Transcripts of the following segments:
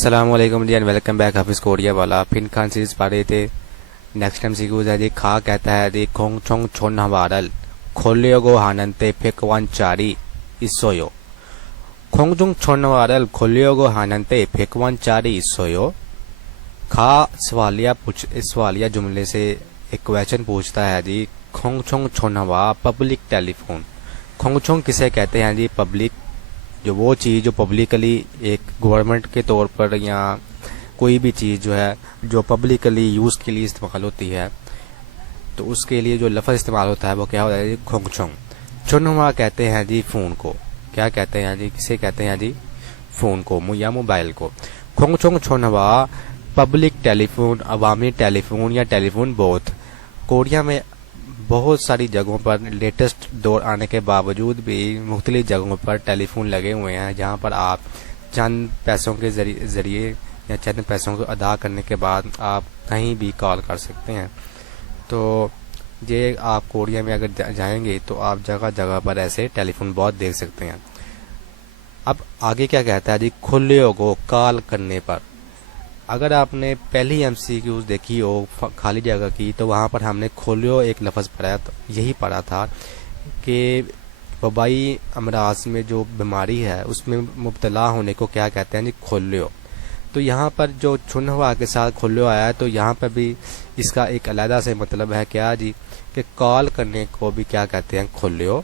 अस्सलाम वालेकुम जी and welcome back Hafiz Korea वाला फिन खान सीरीज पढ़ रहे थे। नेक्स्ट टाइम सीखूँ है जी। खा कहता है जी खोंग छोंग छोन हवारल खोलियोगो हानंते फेकवान चारी इसोयो। खोंग छोंग छोन हवारल खोलियोगो हानंते फेकवान चारी इसोयो। खा सवालिया जुमले से एक क्वेश्चन पूछता है जी। खोंग छोंग छोन हवा पब्लिक टेलीफोन। खोंग छोंग किसे कहते हैं जी? पब्लिक, जो वो चीज़ जो पब्लिकली एक गवर्नमेंट के तौर पर या कोई भी चीज़ जो है जो पब्लिकली यूज़ के लिए इस्तेमाल होती है, तो उसके लिए जो लफ्ज़ इस्तेमाल होता है वो क्या होता है जी? खोंग छोंग। चुनवा कहते हैं जी फ़ोन को। क्या कहते हैं जी? किसे कहते हैं जी? फ़ोन को या मोबाइल को। खोंग छोंग चुनवा पब्लिक टेलीफोन, अवामी टेलीफोन या टेलीफोन बोथ। कोरिया में बहुत सारी जगहों पर लेटेस्ट दौर आने के बावजूद भी मुख्तलिफ जगहों पर टेलीफोन लगे हुए हैं, जहां पर आप चंद पैसों के जरिए या चंद पैसों को अदा करने के बाद आप कहीं भी कॉल कर सकते हैं। तो ये आप कोरिया में अगर जाएंगे तो आप जगह जगह पर ऐसे टेलीफोन बहुत देख सकते हैं। अब आगे क्या कहता है जी? खुले को कॉल करने पर। अगर आपने पहली MCQ देखी हो खाली जगह की, तो वहाँ पर हमने खोलियो एक लफ्ज़ पढ़ा, यही पढ़ा था कि वबाई अमराज में जो बीमारी है उसमें मुब्तला होने को क्या कहते हैं जी? खोलियो। तो यहाँ पर जो छुन हवा के साथ खोलियो आया है, तो यहाँ पर भी इसका एक अलहदा से मतलब है क्या जी? कि कॉल करने को भी क्या कहते हैं? खोलियो।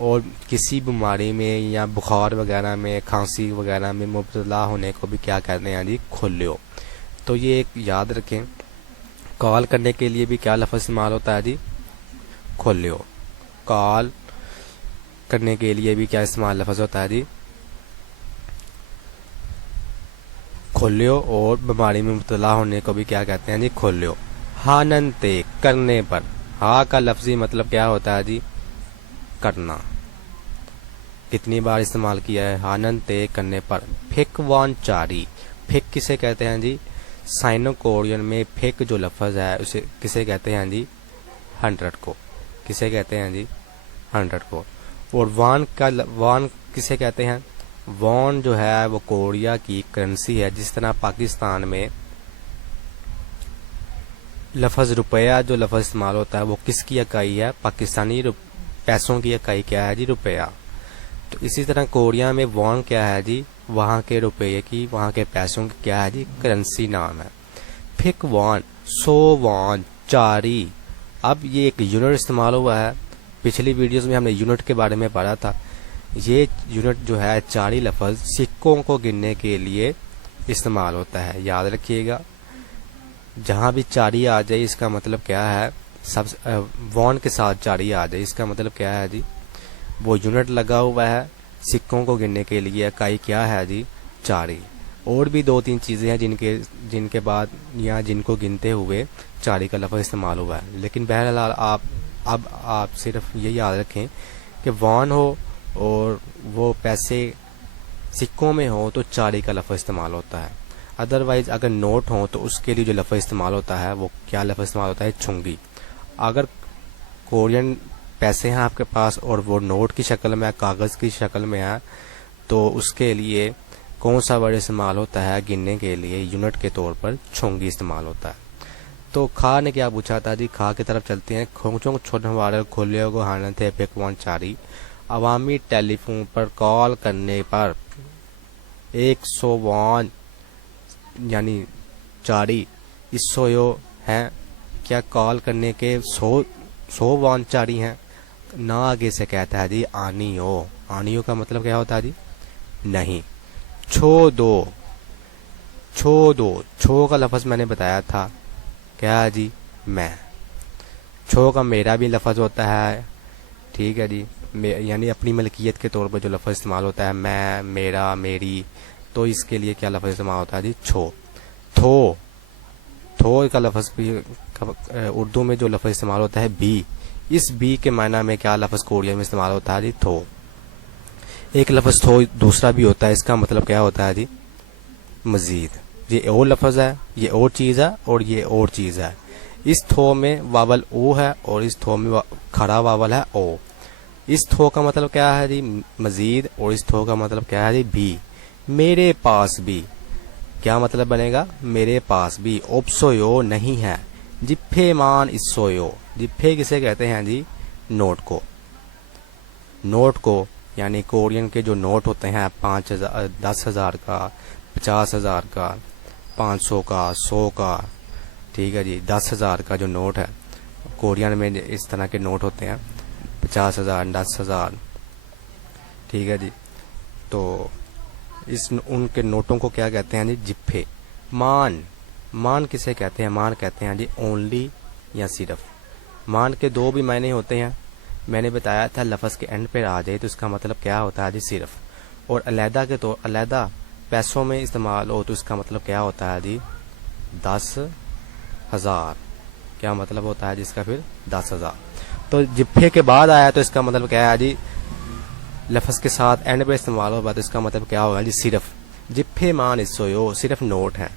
और किसी बीमारी में या बुखार वगैरह में, खांसी वगैरह में मुब्तला होने को भी क्या कहते हैं जी? खोलियो। तो ये एक याद रखें, कॉल करने के लिए भी क्या लफ्ज़ इस्तेमाल होता है जी? खोलियो। कॉल करने के लिए भी क्या इस्तेमाल लफ्ज़ होता है जी? खोलियो। और बीमारी में मुब्तला होने को भी क्या कहते हैं जी? खोलियो। हानंते करने पर। हा का लफ्ज़ी मतलब क्या होता है जी? करना। कितनी बार इस्तेमाल किया है? हानंते करने पर। फेकवान चारी। फेक किसे कहते हैं जी? साइनो कोरियन में फेक जो लफ्ज़ है उसे किसे कहते हैं जी? 100 को। किसे कहते हैं जी? 100 को। और वान किसे कहते हैं? वॉन जो है वो कोरिया की करेंसी है। जिस तरह पाकिस्तान में लफ्ज़ रुपया जो लफ्ज़ इस्तेमाल होता है वो किसकी इकाई है? पाकिस्तानी पैसों की इकाई क्या है जी? रुपया। तो इसी तरह कोरिया में वॉन क्या है जी? वहाँ के रुपये की, वहाँ के पैसों की क्या है जी? करेंसी नाम है। फिक वॉन, सो वॉन, चारी। अब ये एक यूनिट इस्तेमाल हुआ है। पिछली वीडियोस में हमने यूनिट के बारे में पढ़ा था। ये यूनिट जो है चारी लफ्ज़ सिक्कों को गिनने के लिए इस्तेमाल होता है। याद रखिएगा, जहाँ भी चारी आ जाए इसका मतलब क्या है? सब वॉन के साथ चारी आ जाए इसका मतलब क्या है जी? वो यूनिट लगा हुआ है सिक्कों को गिनने के लिए। इकाई क्या है जी? चारी। और भी 2-3 चीज़ें हैं जिनके बाद या जिनको गिनते हुए चारी का लफ्ज़ इस्तेमाल हुआ है। लेकिन बहरहाल आप सिर्फ ये याद रखें कि वॉन हो और वो पैसे सिक्कों में हो तो चारी का लफ्ज़ इस्तेमाल होता है। अदरवाइज़ अगर नोट हो तो उसके लिए जो लफ्ज़ इस्तेमाल होता है वो क्या लफ्ज़ इस्तेमाल होता है? छुंगी। अगर कोरियन पैसे हैं आपके पास और वो नोट की शक्ल में, कागज़ की शक्ल में है, तो उसके लिए कौन सा वर्ड इस्तेमाल होता है गिनने के लिए? यूनिट के तौर पर छुंगी इस्तेमाल होता है। तो खा ने क्या पूछा था जी? खा की तरफ चलते हैं। खोंचों छोटे खोलियो को हानत है फेकवान चारी। अवामी टेलीफोन पर कॉल करने पर 100 वॉन यानी चारी इसोयो है। क्या कॉल करने के 100 वॉन चारी हैं? ना आगे से कहता है जी आनियो। आनियो का मतलब क्या होता है जी? नहीं। छो दो। छो का लफ्ज़ मैंने बताया था क्या है जी? मैं। छो का मेरा भी लफ्ज़ होता है, ठीक है जी, यानी अपनी मलकियत के तौर पर जो लफ्ज़ इस्तेमाल होता है मैं, मेरा, मेरी, तो इसके लिए क्या लफ्ज़ इस्तेमाल होता है जी? छो। थो का लफ्ज़ भी उर्दू में जो लफ्ज़ इस्तेमाल होता है बी। इस बी के मायना में क्या लफ्ज़ कोरिया में इस्तेमाल होता है जी? थो। एक लफ्ज़ थो दूसरा भी होता है, इसका मतलब क्या होता है जी? मज़ीद। ये और लफ्ज़ है, ये और चीज़ है और ये और चीज़ है। इस थो में वावल ओ है और इस थो में खड़ा वावल है ओ। इस थो का मतलब क्या है जी? मज़ीद। और इस थो का मतलब क्या है जी? भी। मेरे पास भी। क्या मतलब बनेगा, मेरे पास भी। ओप्सोयो नहीं है। जिप्फे मान इसोयो, जिप्फे किसे कहते हैं जी, नोट को। नोट को यानी कोरियन के जो नोट होते हैं 5,000, 10,000 का, 50,000 का, 500 का, 100 का, ठीक है जी, 10,000 का जो नोट है कोरियन में, इस तरह के नोट होते हैं 50,000, 10,000, ठीक है जी। तो इस उनके नोटों को क्या कहते हैं जी, जिप्फे। मान, मान किसे कहते हैं, मान कहते हैं जी ओनली या सिर्फ। मान के दो भी मायने होते हैं, मैंने बताया था लफ्ज़ के एंड पर आ जाए तो इसका मतलब क्या होता है जी, सिर्फ। और अलहदा के तो अलहदा पैसों में इस्तेमाल हो तो इसका मतलब क्या होता है जी, 10,000। क्या मतलब होता है जिसका फिर 10,000। तो जिप्फे के बाद आया तो इसका मतलब क्या है जी, लफ्ज़ के साथ एंड पे इस्तेमाल होगा तो इसका मतलब क्या होगा जी, सिर्फ। जिप्फे मान इसोयो, सिर्फ नोट है।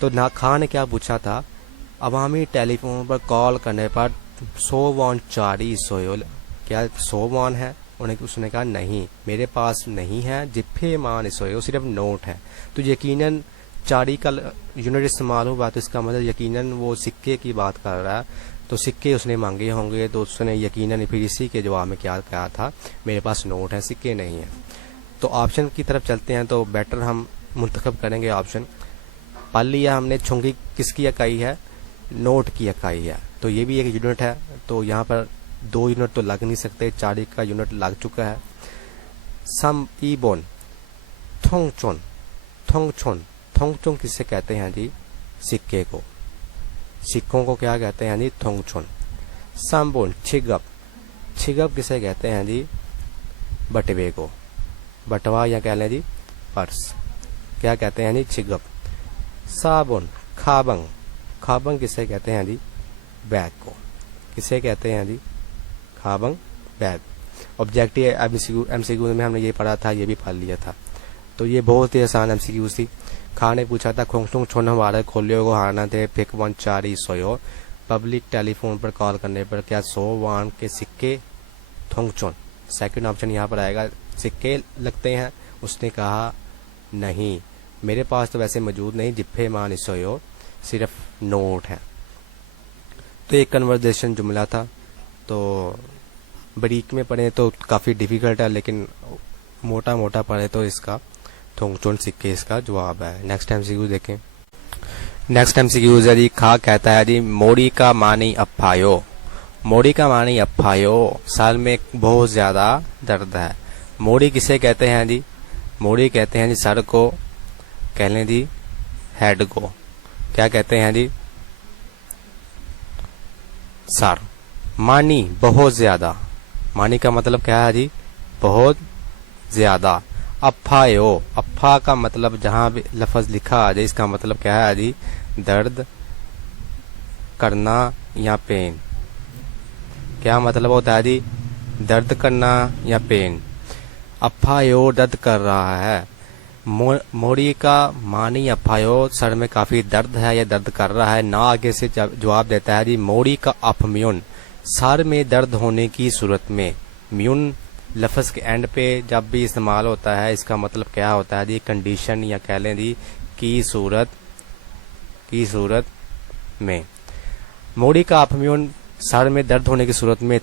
तो ना खां ने क्या पूछा था, अवामी टेलीफोन पर कॉल करने पर 100 वॉन चारी इसोयो, क्या 100 वॉन है। उसने कहा नहीं, मेरे पास नहीं है। जिप्फे मान इसोयो, सिर्फ नोट है। तो यकीनन चारी का यूनिट इस्तेमाल हुआ तो इसका मतलब यकीनन वो सिक्के की बात कर रहा है। तो सिक्के उसने मांगे होंगे तो उसने यकीनन फिर इसी के जवाब में क्या कहा था, मेरे पास नोट है, सिक्के नहीं है। तो ऑप्शन की तरफ चलते हैं तो बेटर हम मुंतखब करेंगे ऑप्शन। पढ़ लिया हमने, छुंगी किसकी इकाई है, नोट की इकाई है। तो ये भी एक यूनिट है, तो यहाँ पर 2 यूनिट तो लग नहीं सकते, चारी का यूनिट लग चुका है। सम ई बोन, थोंगचोन, थोंगचोन, थोंगचोन किससे कहते हैं जी, सिक्के को। सिक्कों को क्या कहते हैं जी, थोंगचोन। साम्बोन, छिगप, छिगप किसे कहते हैं जी, बटवे को। बटवा या कह लें जी पर्स, क्या कहते हैं जी, छिगप। साबुन, खाबंग, खाबंग किसे कहते हैं जी, बैग को। किसे कहते हैं जी, खाबंग, बैग। ऑब्जेक्टिव एमसीक्यू में हमने ये पढ़ा था, ये भी पढ़ लिया था। तो ये बहुत ही आसान एमसीक्यू थी। खां ने पूछा था, खोंगसुंग छोन हमारे खोलियो को हारना थे फिक वन चारी सोयो, पब्लिक टेलीफोन पर कॉल करने पर क्या 100 वॉन के सिक्के थोंगचोन। सेकंड ऑप्शन यहाँ पर आएगा, सिक्के लगते हैं। उसने कहा नहीं, मेरे पास तो वैसे मौजूद नहीं, जिप्फे मान इसोयो, सिर्फ नोट है। तो एक कन्वर्जेशन जुमला था, तो बारीक में पढ़े तो काफ़ी डिफिकल्ट है, लेकिन मोटा मोटा पढ़े तो इसका थोंगचोन सिक्के इसका जवाब है। नेक्स्ट एमसीक्यू देखें। नेक्स्ट एमसीक्यू है जी, खा कहता है जी मोड़ी का मानी अफायो। मोड़ी का मानी अफायो, साल में बहुत ज़्यादा दर्द है। मोड़ी किसे कहते हैं जी, मोड़ी कहते हैं जी सर को, कह लें जी हेड को। क्या कहते हैं जी, सर। मानी, बहुत ज्यादा। मानी का मतलब क्या है जी, बहुत ज्यादा। अफायो, अफा का मतलब जहां भी लफ्ज लिखा आ जाए इसका मतलब क्या है जी, दर्द करना या पेन। क्या मतलब होता है जी, दर्द करना या पेन। अफायो दर्द कर रहा है। मोड़ी का मानी अफायो, सर में काफी दर्द है या दर्द कर रहा है। ना आगे से जवाब देता है जी मोड़ी का अफम्यून, सर में दर्द होने की सूरत में। म्यून लफ्ज के एंड पे जब भी इस्तेमाल होता है इसका मतलब क्या होता है जी, कंडीशन या कह लें जी की सूरत में। मोड़ी का अफम्यून, सर में दर्द होने की सूरत में।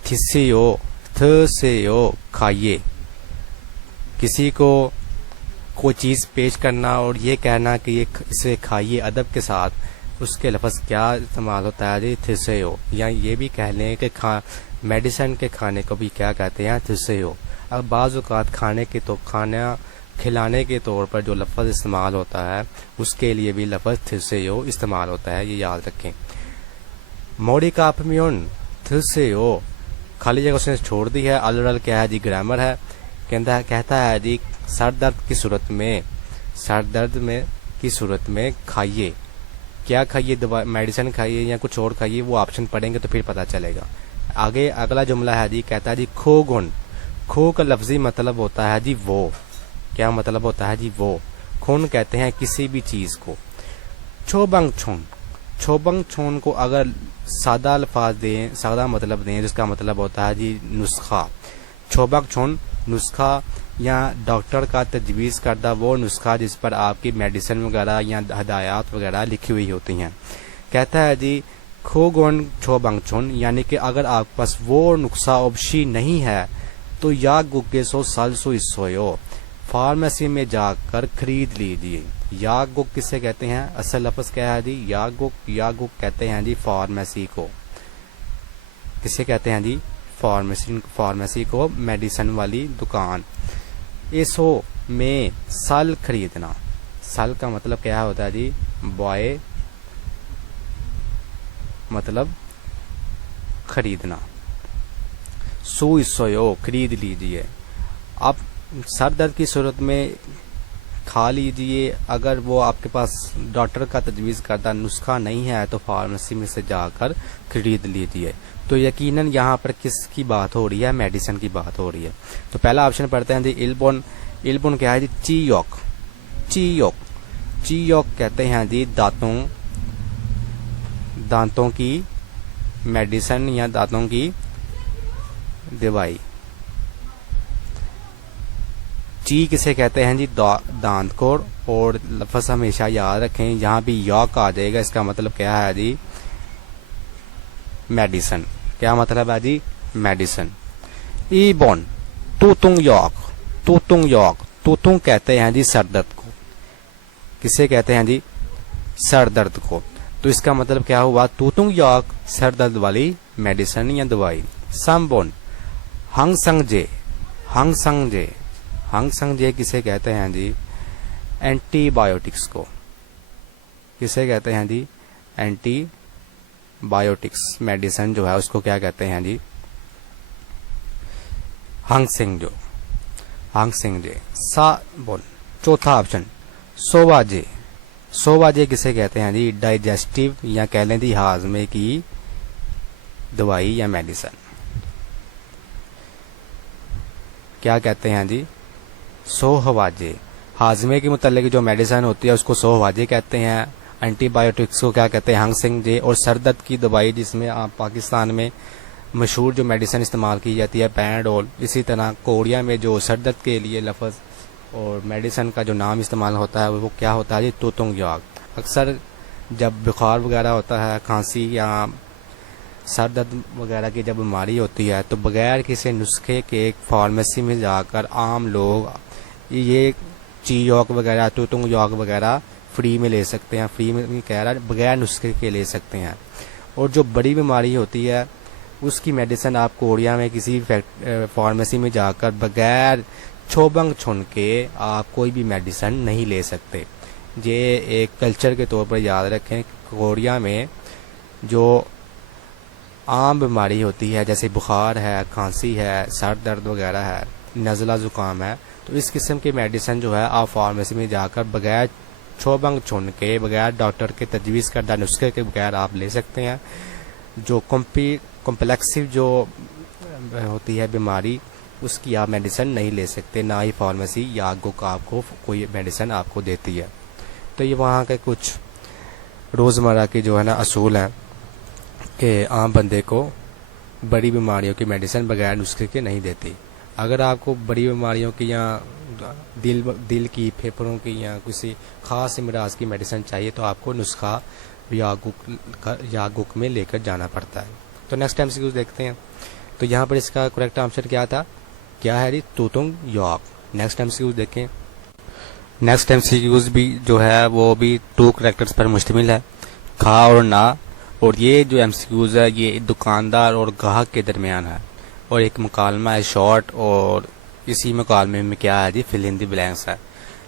थसेयो खाइए, किसी को कोई चीज़ पेश करना और ये कहना कि ये इसे खाइए अदब के साथ, उसके लफ्ज़ क्या इस्तेमाल होता है जी, थिसेयो। या ये भी कह लें कि मेडिसिन के खाने को भी क्या कहते हैं, थिसेयो। अब बाज़ औक़ात खाने के तो खाना खिलाने के तौर पर जो लफ्ज़ इस्तेमाल होता है उसके लिए भी लफ्ज़ थिसेयो इस्तेमाल होता है, ये याद रखें। मोड़ी का अपम्यून थिसेयो, खाली जगह उसने छोड़ दी है। अलरल क्या है जी, ग्रामर है। कहता है जी सर दर्द की सूरत में, सर दर्द में की सूरत में खाइए। क्या खाइए, दवा मेडिसिन खाइए या कुछ और खाइए, वो ऑप्शन पढ़ेंगे तो फिर पता चलेगा। आगे अगला जुमला है जी, कहता है जी खो गुन। खो का लफ्जी मतलब होता है जी वो। क्या मतलब होता है जी, वो। खून कहते हैं किसी भी चीज को। छोबंग छोन, छोबंग छोन को अगर सादा अल्फाज दें, सादा मतलब दें, जिसका मतलब होता है जी नुस्खा। छोबंग छोन नुस्खा या डॉक्टर का तजवीज़ करदा वो नुस्खा जिस पर आपकी मेडिसिन वगैरह या हदायत वगैरह लिखी हुई होती हैं। कहता है जी खोगोन छोबंगचुन, यानी कि अगर आपके पास वो नुस्खा ऑप्शी नहीं है तो या गुग्गे सो सल सो इसोयो, फार्मेसी में जाकर खरीद लीजिए। या गुक किसे कहते हैं, असल लफ्ज़ क्या है जी, या गुक कहते हैं जी फार्मेसी को। किसे कहते हैं जी, फार्मेसी को, मेडिसिन वाली दुकान। इसो में सल खरीदना, सल का मतलब क्या होता है जी, बॉय मतलब खरीदना। सो इसोयो खरीद लीजिए। अब सर दर्द की सूरत में खा लीजिए, अगर वो आपके पास डॉक्टर का तजवीज़ करदा नुस्खा नहीं है तो फार्मेसी में से जाकर खरीद लीजिए। तो यकीनन यहाँ पर किसकी बात हो रही है, मेडिसिन की बात हो रही है। तो पहला ऑप्शन पढ़ते हैं जी इल्बोन। इल्बोन क्या है जी, चीयोक। चीयोक चीयोक कहते हैं जी दांतों की मेडिसिन या दांतों की दवाई। ची किसे कहते हैं जी, दांत को। और लफ्ज़ हमेशा याद रखें, यहाँ भी यॉक आ जाएगा, इसका मतलब क्या है जी, मेडिसिन। क्या मतलब है जी, मेडिसिन। ई बोन तूतुंग यॉक, तूतुंग यॉक, तूतुंग कहते हैं जी सर दर्द को। किसे कहते हैं जी, सर दर्द को। तो इसका मतलब क्या हुआ, तूतुंग यॉक सर दर्द वाली मेडिसिन या दवाई। समबोन हंग संगजे, हंग संगजे, हंग संगजे किसे कहते हैं जी, एंटीबायोटिक्स को। किसे कहते हैं जी, एंटीबायोटिक्स मेडिसिन जो है उसको क्या कहते हैं जी, हंग सिंगजो, हंग सिंगजे। सा बोल चौथा ऑप्शन सोवाजे। सोवाजे किसे कहते हैं जी, डाइजेस्टिव या कह लें जी हाजमे की दवाई या मेडिसिन। क्या कहते हैं जी, सोहवाजे। हाजमे के मुतल्लिक जो मेडिसिन होती है उसको सोहवाजे कहते हैं। एंटीबायोटिक्स को क्या कहते हैं, हंग सिंग जे। और सर दर्द की दवाई जिसमें आप पाकिस्तान में मशहूर जो मेडिसिन इस्तेमाल की जाती है पैराडोल, इसी तरह कोरिया में जो सर दर्द के लिए लफ्ज़ और मेडिसिन का जो नाम इस्तेमाल होता है वो क्या होता है जी, तूतुंग याक। अक्सर जब बुखार वगैरह होता है, खांसी या सर दर्द वगैरह की जब बीमारी होती है तो बगैर किसी नुस्खे के एक फार्मेसी में जाकर आम लोग ये ची यॉक वगैरह, तूतुंग यॉक वगैरह फ्री में ले सकते हैं। फ्री में कह रहा है, बगैर नुस्खे के ले सकते हैं। और जो बड़ी बीमारी होती है उसकी मेडिसिन आप कोरिया में किसी फार्मेसी में जाकर बगैर छोबंग छुन के आप कोई भी मेडिसिन नहीं ले सकते। ये एक कल्चर के तौर पर याद रखें, कोरिया में जो आम बीमारी होती है जैसे बुखार है, खांसी है, सर दर्द वगैरह है, नज़ला ज़ुकाम है, तो इस किस्म की मेडिसिन जो है आप फार्मेसी में जाकर बगैर छोबंग छुन के, बगैर डॉक्टर के तजवीज़ करदा नुस्खे के बगैर आप ले सकते हैं। जो कॉम्प्लेक्सिव जो होती है बीमारी उसकी आप मेडिसिन नहीं ले सकते, ना ही फार्मेसी या गुक आपको कोई मेडिसिन आपको देती है। तो ये वहाँ के कुछ रोज़मर्रा के जो है ना असूल हैं कि आम बंदे को बड़ी बीमारियों की मेडिसिन बगैर नुस्खे के नहीं देती। अगर आपको बड़ी बीमारियों की या दिल की, फेफड़ों की या किसी ख़ास इमराज की मेडिसिन चाहिए तो आपको नुस्खा या गुक में लेकर जाना पड़ता है। तो नेक्स्ट टाइम से देखते हैं। तो यहाँ पर इसका करेक्ट आंसर क्या था, क्या है जी, तूतुंग यॉक। नेक्स्ट टाइम से देखें। नेक्स्ट एमसीक्यूज भी जो है वो भी 2 करैक्टर्स पर मुश्तमिल है, खा और ना। और ये जो एमसीक्यूज है ये दुकानदार और ग्राहक के दरमियान है और एक मुकालमा है शॉर्ट, और इसी मुकालमे में क्या है जी, फिल इन द ब्लैंक्स है।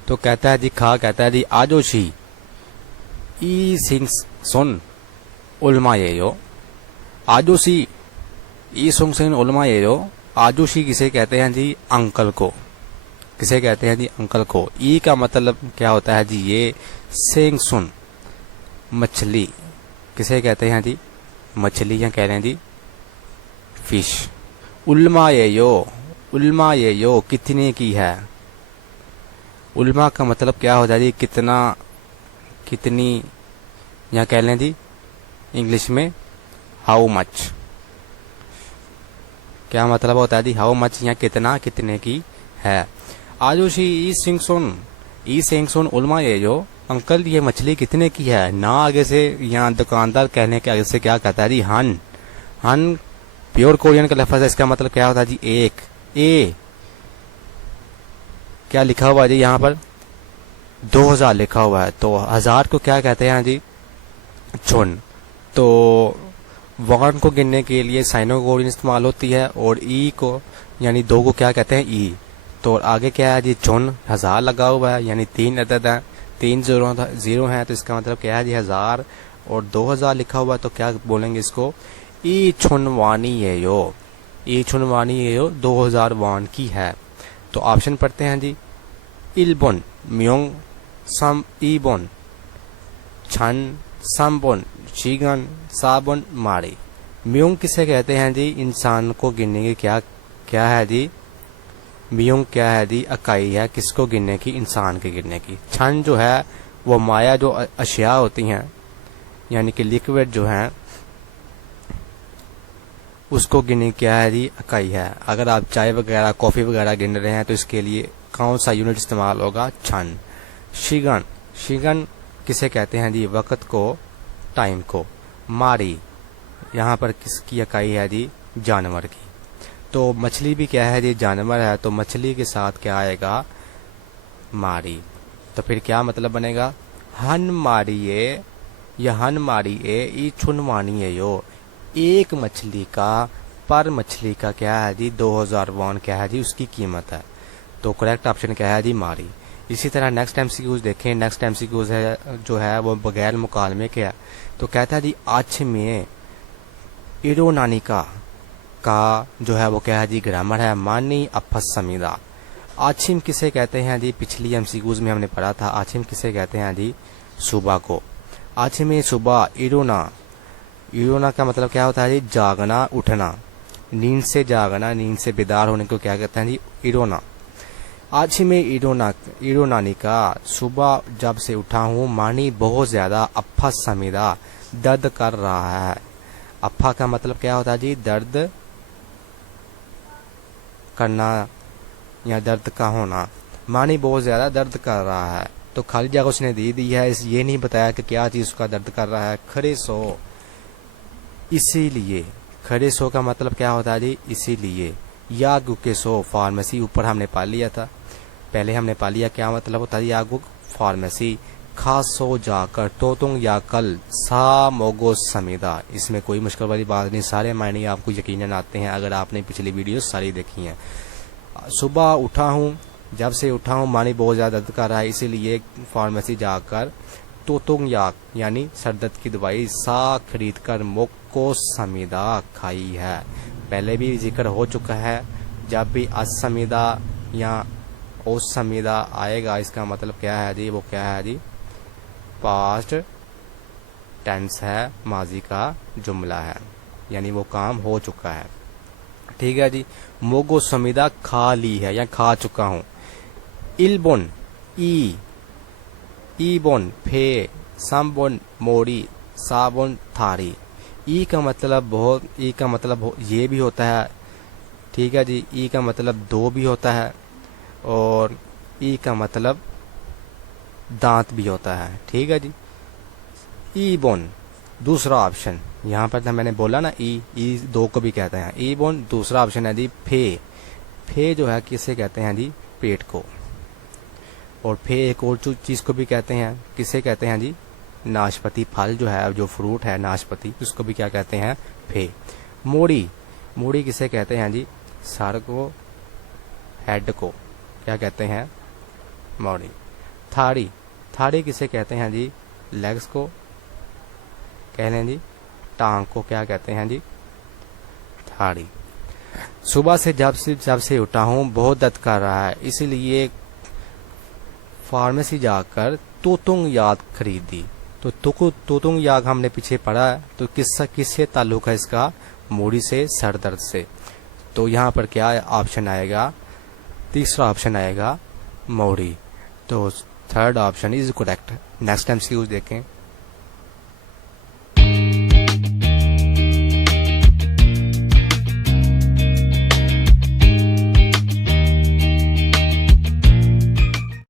तो कहता है जी खा कहता है जी आजोशी ई सिंग्स सुन उलमा ये यो। आजोशी ई सुंग सिंग उलमा ये यो। आजोशी किसे कहते हैं जी, अंकल को। किसे कहते हैं जी, अंकल को। ई का मतलब क्या होता है जी, ये सेंग सुन मछली। किसे कहते हैं जी, मछली या कह रहे हैं जी फिश। उल्मा ये यो, उल्मा ये यो कितने की है। उल्मा का मतलब क्या होता है जी, कितना, कितनी, या कह लें जी इंग्लिश में हाउ मच। क्या मतलब होता है जी हाउ मच या कितना, कितने की है। आजुशी ई सिंगसुन उलमा ये जो अंकल ये मछली कितने की है ना, आगे से यहाँ दुकानदार कहने के आगे से क्या कहता है जी हन। हन प्योर कोरियन का लफ्ज है, इसका मतलब क्या होता है जी एक। ए क्या लिखा हुआ है जी यहाँ पर 2000 लिखा हुआ है, तो 1000 को क्या कहते हैं जी चुन। तो वन को गिनने के लिए साइनो कोरियन इस्तेमाल होती है और ई को यानी 2 को क्या कहते हैं ई। तो आगे क्या है जी चुन, 1000 लगा हुआ है यानी 3 अदद है, 3 जीरो है, तो इसका मतलब क्या है जी 1000 और 2000 लिखा हुआ है, तो क्या बोलेंगे इसको ई छुनवानी ये यो। ई छुनवानी ये यो 2000 वान की है। तो ऑप्शन पढ़ते हैं जी इलबोन म्योंग सम ईबोन छन समबोन शीगन साबोन मारी। म्योंग किसे कहते हैं जी इंसान को गिनने की क्या है जी म्योंग क्या है जी इकाई है किसको गिनने की, इंसान के गिनने की। छन जो है वो माया जो अशिया होती हैं यानी कि लिक्विड जो है उसको गिनने क्या है जी इकाई है। अगर आप चाय वगैरह कॉफी वगैरह गिन रहे हैं तो इसके लिए कौन सा यूनिट इस्तेमाल होगा छन। शिगन किसे कहते हैं जी वक्त को, टाइम को। मारी यहाँ पर किसकी इकाई है जी जानवर की। तो मछली भी क्या है जी जानवर है, तो मछली के साथ क्या आएगा मारी। तो फिर क्या मतलब बनेगा हन मारिए या हन मारिए ई छुनवानी यो। एक मछली का पर मछली का क्या है जी 2000 वॉन क्या है जी उसकी कीमत है। तो करेक्ट ऑप्शन क्या है जी मारी। इसी तरह नेक्स्ट एमसीक्यूज देखें। नेक्स्ट एमसीक्यूज है जो है वो बगैर मुकालमे के है। तो कहता है जी आज में इरो नानिका का जो है वो क्या है जी ग्रामर है मानी अफस समीदा। आछिम किसे कहते हैं जी पिछली एमसीक्यूज में हमने पढ़ा था। आछिम किसे कहते हैं जी सुबह को। आछिम सुबह इरोना का मतलब क्या होता है जी जागना, उठना, नींद से जागना, नींद से बेदार होने को क्या कहते हैं जी इरोना। आज में इरोनानी का सुबह जब से उठा हूँ मानी बहुत ज्यादा अफा समीदा दर्द कर रहा है। अफा का मतलब क्या होता है जी दर्द करना या दर्द का होना। मानी बहुत ज्यादा दर्द कर रहा है, तो खाली जगह उसने दे दी है, ये नहीं बताया कि क्या चीज उसका दर्द कर रहा है। खड़े सो इसीलिए, खड़े सो का मतलब क्या होता है जी इसीलिए। या गुके सो फार्मेसी ऊपर हमने पा लिया था, पहले हमने पा लिया क्या मतलब होता है यागुक फार्मेसी। खासो जाकर तोतुंग या कल सा मोगो समीदा। इसमें कोई मुश्किल वाली बात नहीं, सारे मायने आपको यकीनन आते हैं अगर आपने पिछली वीडियो सारी देखी हैं। सुबह उठा हूँ, जब से उठा हूँ मानी बहुत ज्यादा दर्द कर रहा है, इसीलिए फार्मेसी जाकर तोतुंग याक यानी सर दर्द की दवाई सा खरीद कर मोको समीदा खाई है। पहले भी जिक्र हो चुका है, जब भी असमीदा या उस समीदा आएगा इसका मतलब क्या है जी वो क्या है जी पास्ट टेंस है, माजी का जुमला है यानी वो काम हो चुका है। ठीक है जी। मोगो समीदा खा ली है या खा चुका हूँ। इलबोन ईबोन फे समबोन मोरी साबोन थारी। ई का मतलब ये भी होता है। ठीक है जी। ई का मतलब 2 भी होता है और ई का मतलब दांत भी होता है। ठीक है जी। ई बोन दूसरा ऑप्शन, यहाँ पर मैंने बोला ना ई 2 को भी कहते हैं। ई बोन दूसरा ऑप्शन है जी फे जो है किसे कहते हैं जी पेट को। और फे एक और चीज को भी कहते हैं, किसे कहते हैं जी नाशपाती फल जो है जो फ्रूट है नाशपाती उसको भी क्या कहते हैं फे। मोड़ी किसे कहते हैं जी सर को, हेड को क्या कहते हैं मोड़ी। थाड़ी किसे कहते हैं जी लेग्स को, कह लें जी टांग को क्या कहते हैं जी थाड़ी। सुबह से जब से उठा हूँ बहुत दर्द कर रहा है, इसीलिए फार्मेसी जाकर तोतुंग याद खरीदी। तो तोतुंग याग हमने पीछे पढ़ा है, तो किससे ताल्लुक है इसका मोड़ी से, सर दर्द से। तो यहाँ पर क्या ऑप्शन आएगा, तीसरा ऑप्शन आएगा मोड़ी। तो third option is correct. Next MCQ देखें।